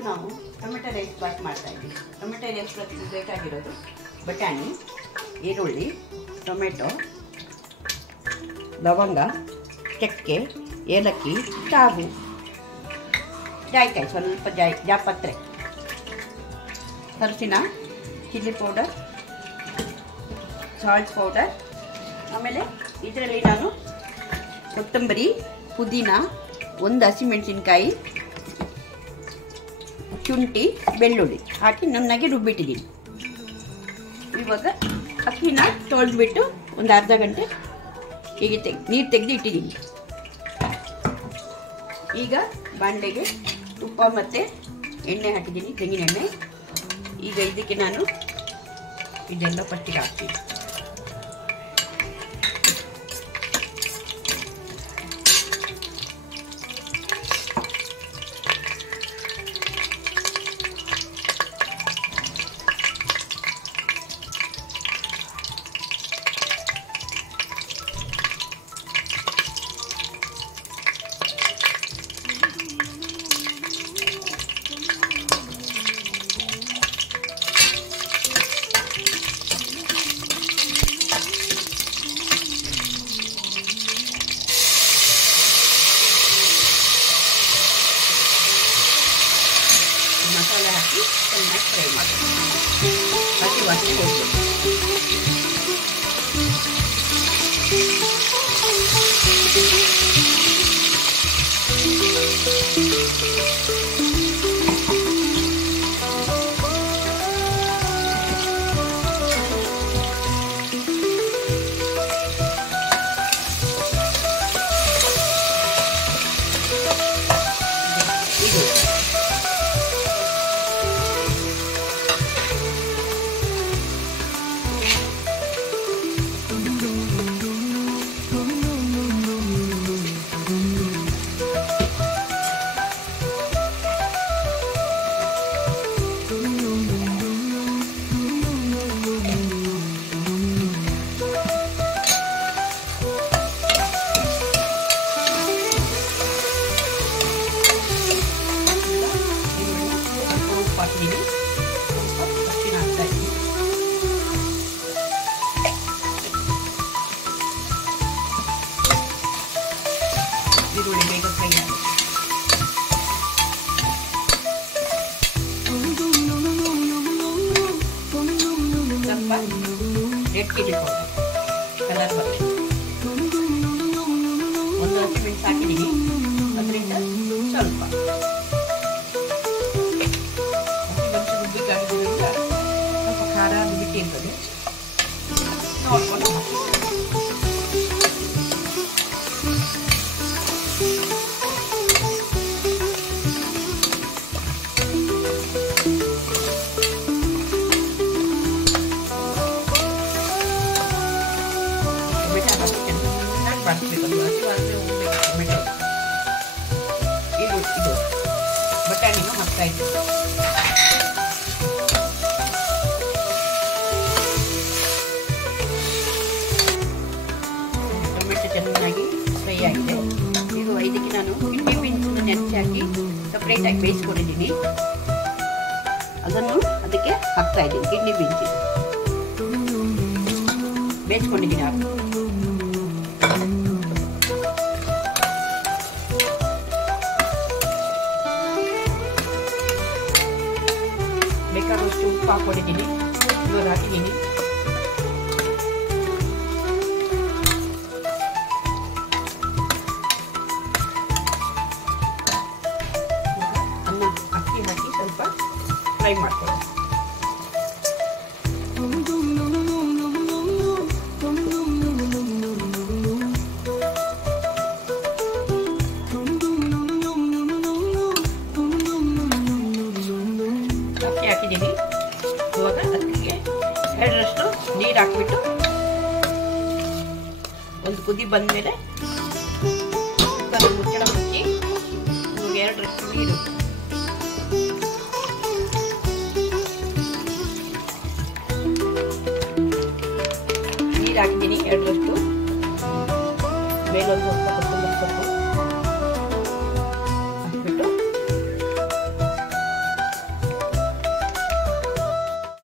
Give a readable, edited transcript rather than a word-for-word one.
ಇವತ್ತು ನಾವು tomato rice Baat ಮಾಡ್ತಾ ಇದ್ದೀವಿ. ಟೊಮೆಟೊ ರೈಸ್ ಬಾತ್ಗೆ ಬೇಕಾಗಿರೋದು ಬಟಾಣಿ, ಈರುಳ್ಳಿ, ಟೊಮೆಟೊ, ಲವಂಗ, ಚಕ್ಕೆ, ಏಲಕ್ಕಿ, ಸಾಬು, ಜಾಯಿಕಾಯಿ, ಸ್ವಲ್ಪ ಜಾಪತ್ರೆ, ಅರಿಶಿನ, ಚಿಲ್ಲಿ ಪೌಡರ್, ಸಾಲ್ಟ್ ಪೌಡರ್. ಆಮೇಲೆ ಇದರಲ್ಲಿ ನಾನು ಕೊತ್ತಂಬರಿ, ಪುದೀನ, ಒಂದು ಹಸಿಮೆಣಸಿನ್ಕಾಯಿ, ಶುಂಠಿ, ಬೆಳ್ಳುಳ್ಳಿ ಹಾಕಿ ನನ್ನಾಗಿ ರುಬ್ಬಿಟ್ಟಿದ್ದೀನಿ. ಇವಾಗ ಅಕ್ಕಿನ ತೊಳೆದ್ಬಿಟ್ಟು ಒಂದು ಅರ್ಧ ಗಂಟೆ ಹೀಗೆ ನೀರು ತೆಗೆದು ಇಟ್ಟಿದ್ದೀನಿ. ಈಗ ಬಾಣಲೆಗೆ ತುಪ್ಪ ಮತ್ತು ಎಣ್ಣೆ ಹಾಕಿದ್ದೀನಿ, ತೆಂಗಿನ ಎಣ್ಣೆ. ಈಗ ಇದಕ್ಕೆ ನಾನು ಇದೆಲ್ಲ ಫಸ್ಟಿಗೆ ಹಾಕ್ತೀನಿ. ಮಸಾಲೆ ಹಾಕಿ ಚೆನ್ನಾಗಿ ಫ್ರೈ ಮಾಡಬೇಕು, ಹಸಿ ವಾಸನೆ ಹೋಗಬೇಕು. ಈರುಳ್ಳಿ ಬೇಗ ಫ್ರೈ ಆಗುತ್ತೆ. ಸ್ವಲ್ಪ ರೆಡ್ ಚಿಲ್ಲಿ ಪೌಡರ್ ಕಲರ್ ಬರುತ್ತೆ. ಒಂದು ಹಸಿಮೆಣಸು ಹಾಕಿದ್ದೀನಿ, ಅದರಿಂದ ಸ್ವಲ್ಪ ಹಸಿಮೆಣಸು ರುಬ್ಬಿಗೆ ಹಾಕಿದ್ರಿಂದ ಸ್ವಲ್ಪ ಖಾರ ಬಿಟ್ಟಿರ್ತದೆ, ನೋಡ್ಕೊಂಡು ಹಾಕಿ. ಇದು ಬಟಾಣಿನೂ ಹಾಕ್ತಾ ಇದ್ದೀವಿ. ಟೊಮೆಟೊ ಚೆನ್ನಾಗಿ ಫ್ರೈ ಆಗಿದೆ. ಇದು ಇದಕ್ಕೆ ನಾನು ಕಿಡ್ನಿ ಬೀನ್ಸನ್ನು ನೆನೆಸಿ ಹಾಕಿ ಸಪ್ರೇಟಾಗಿ ಬೇಯಿಸ್ಕೊಂಡಿದ್ದೀನಿ. ಅದನ್ನು ಅದಕ್ಕೆ ಹಾಕ್ತಾ ಇದ್ದೀನಿ. ಕಿಡ್ನಿ ಬೀನ್ಸ್ ಬೇಯಿಸ್ಕೊಂಡಿದ್ದೀನಿ. ಬೇಕಾದಷ್ಟು ಉಪ್ಪು ಹಾಕ್ಕೊಂಡಿದ್ದೀನಿ, ಇವಾಗ ಹಾಕಿದ್ದೀನಿ. ಅನ್ನ ಅಕ್ಕಿ ಹಾಕಿ ಸ್ವಲ್ಪ ಫ್ರೈ ಮಾಡ್ಕೊಳ್ಳಿ. ಹಾಕಿದ್ದೀನಿ. ಇವಾಗ ಅಕ್ಕಿಗೆ ಎರಡರಷ್ಟು ನೀರು ಹಾಕ್ಬಿಟ್ಟು ಒಂದು ಕುದಿ ಬಂದಮೇಲೆ ಮುಚ್ಚಳ ಮುಚ್ಚಿ ಇವಾಗ ಎರಡರಷ್ಟು ನೀರು ಹಾಕಿದ್ದೀನಿ. ಎರಡರಷ್ಟು ಮೇಲೊಂದು ಸ್ವಲ್ಪ ಕೊತ್ತಂಬರಿ ಸೊಪ್ಪು,